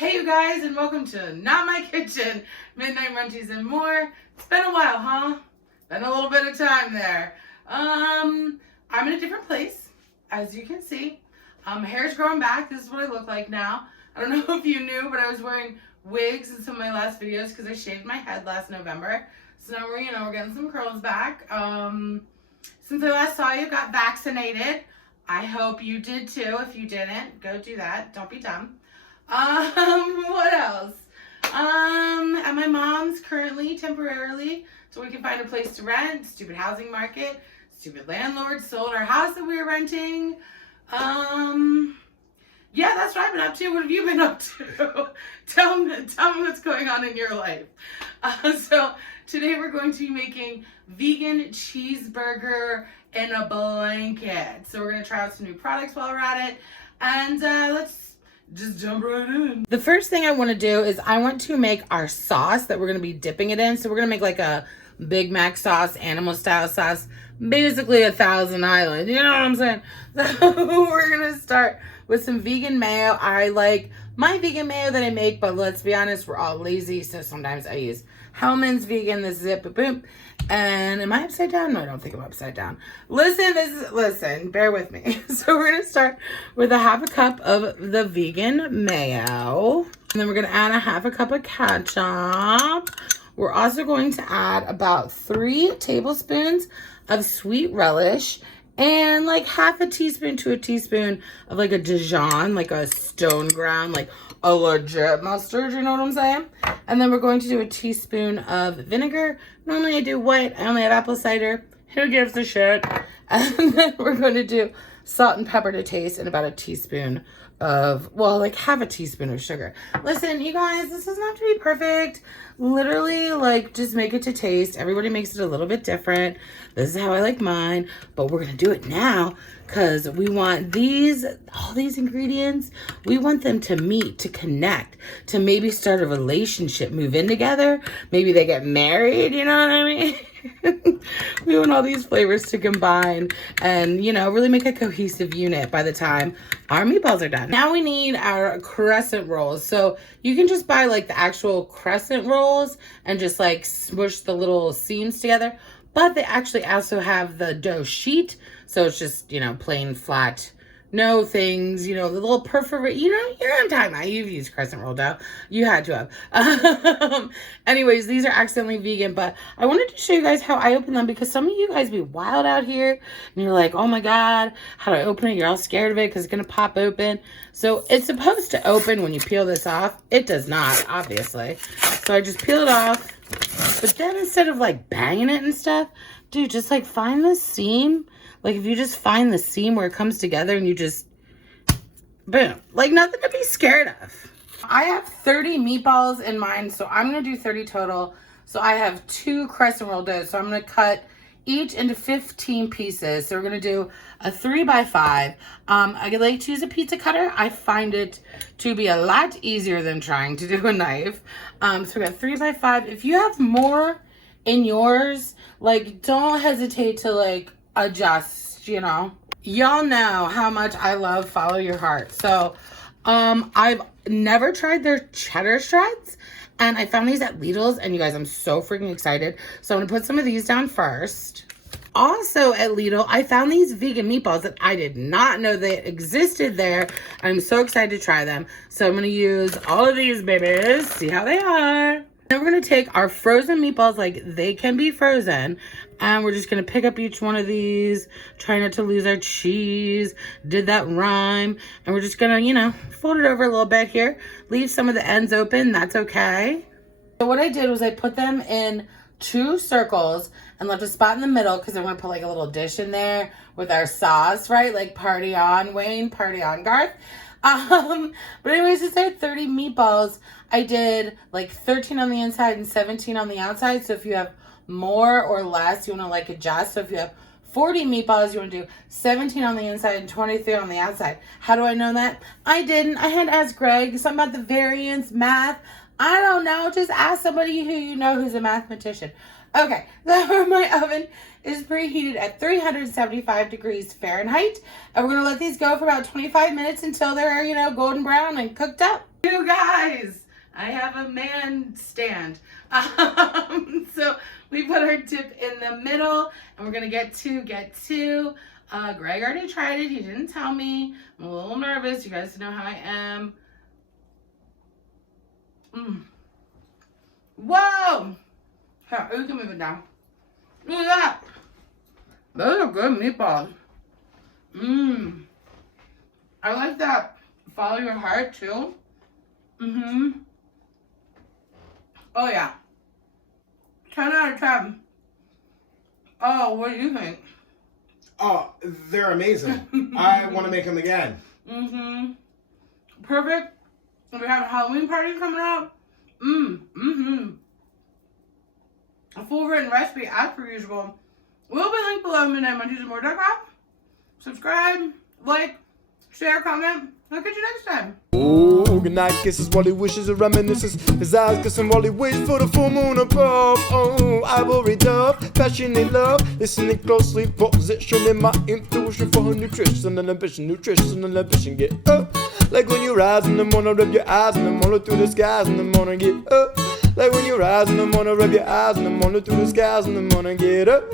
Hey you guys, and welcome to Not My Kitchen, Midnight Munchies and more. It's been a while, huh? Been a little bit of time there. I'm in a different place, as you can see. Hair's growing back. This is what I look like now. I don't know if you knew, but I was wearing wigs in some of my last videos because I shaved my head last November. So now we're getting some curls back. Since I last saw you, got vaccinated. I hope you did too. If you didn't, go do that. Don't be dumb. What else? At my mom's currently, temporarily, so we can find a place to rent. Stupid housing market. Stupid landlord sold our house that we were renting. Yeah, that's what I've been up to. What have you been up to? Tell me what's going on in your life. So today we're going to be making vegan cheeseburger in a blanket. So we're going to try out some new products while we're at it. And let's just jump right in. The first thing I want to do is I want to make our sauce that we're going to be dipping it in. So we're going to make like a Big Mac sauce, animal style sauce, basically a Thousand Island. You know what I'm saying? So we're going to start with some vegan mayo. I like my vegan mayo that I make, but let's be honest, we're all lazy. So sometimes I use Hellman's vegan. This is it. Boom. And am I upside down? No, I don't think I'm upside down. Listen, bear with me. So we're going to start with a half a cup of the vegan mayo. And then we're going to add a half a cup of ketchup. We're also going to add about 3 tablespoons of sweet relish and like half a teaspoon to a teaspoon of like a Dijon, like a stone ground, like a legit mustard, you know what I'm saying? And then we're going to do a teaspoon of vinegar. Normally I do white. I only have apple cider. Who gives a shit? And then we're going to do salt and pepper to taste and about a teaspoon of, well, like half a teaspoon of sugar. Listen, you guys, this doesn't have to be perfect. Literally, like, just make it to taste. Everybody makes it a little bit different. This is how I like mine, but we're going to do it now because we want all these ingredients, we want them to meet, to connect, to maybe start a relationship, move in together. Maybe they get married, you know what I mean? We want all these flavors to combine and, really make a cohesive unit by the time our meatballs are done. Now we need our crescent rolls. So you can just buy like the actual crescent rolls and just like smush the little seams together. But they actually also have the dough sheet. So it's just, plain flat, no things, the little perforate, you're on time now. You've used crescent roll dough. You had to have. Anyways, these are accidentally vegan, but I wanted to show you guys how I open them because some of you guys be wild out here and you're like, oh my God, how do I open it? You're all scared of it because it's going to pop open. So it's supposed to open when you peel this off. It does not, obviously. So I just peel it off. But then instead of like banging it and stuff, dude, just like find the seam. Like if you just find the seam where it comes together and you just, boom, like nothing to be scared of. I have 30 meatballs in mine, so I'm going to do 30 total. So I have 2 crescent roll doughs. So I'm going to cut each into 15 pieces. So we're going to do a 3x5. I like to use a pizza cutter. I find it to be a lot easier than trying to do a knife. So we got 3x5. If you have more in yours, like don't hesitate to like adjust, Y'all know how much I love Follow Your Heart. So I've never tried their cheddar shreds. And I found these at Lidl's. And you guys, I'm so freaking excited. So I'm going to put some of these down first. Also at Lidl, I found these vegan meatballs that I did not know they existed there. I'm so excited to try them. So I'm going to use all of these babies. See how they are. Then we're going to take our frozen meatballs like they can be frozen. And we're just going to pick up each one of these. Try not to lose our cheese. Did that rhyme. And we're just going to, fold it over a little bit here. Leave some of the ends open. That's okay. So what I did was I put them in 2 circles and left a spot in the middle because I'm going to put like a little dish in there with our sauce, right? Like party on, Wayne, party on, Garth. But anyways, since I had 30 meatballs, I did like 13 on the inside and 17 on the outside. So if you have more or less, you want to like adjust. So if you have 40 meatballs, you want to do 17 on the inside and 23 on the outside. How do I know that? I didn't. I had to ask Greg something about the variance, math. I don't know. Just ask somebody who you know who's a mathematician. Okay, so my oven is preheated at 375 degrees Fahrenheit. And we're going to let these go for about 25 minutes until they're, golden brown and cooked up. You guys, I have a man stand. So we put our dip in the middle, and we're gonna get two. Greg already tried it. He didn't tell me. I'm a little nervous. You guys know how I am. Whoa! Here, you can move it down. Look at that. Those are good meatballs. I like that. Follow your heart too. Oh yeah. 10 out of 10. Oh, what do you think? Oh, they're amazing. I want to make them again. Perfect. If we have a Halloween party coming up. A full written recipe as per usual will be linked below midnightmunchiesandmore.com. Subscribe, like, share, comment. I'll catch you next time. Oh, good night kisses while he wishes and reminisces. His eyes kissing while he waits for the full moon above. Oh, ivory dove, passionate love. Listening closely, positioning my intuition for her nutrition and ambition. Get up. Like when you rise in the morning, rub your eyes in the morning through the skies in the morning. Get up. Like when you rise in the morning, rub your eyes in the morning through the skies in the morning. Get up.